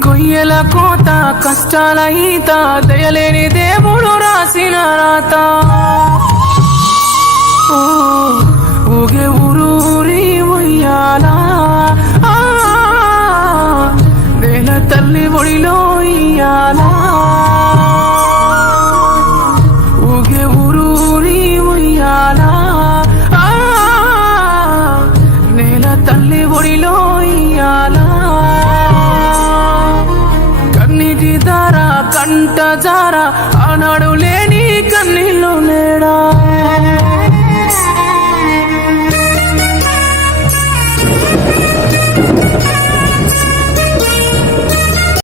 కొయ్యల కోత కష్టాల ఈత దయలేని దేవుడు రాసిన రాత ఊగే ఊరూరి ఉయ్యాలా నేల తల్లి ఒడిలో ఇయ్యాలా ఊగే ఊరూరి ఉయ్యాలా నేల తల్లి ఒడిలో ఇయ్యాలా కన్నీటి దార కంట జార ఆనాడు లేని కన్నీళ్ళు నేడా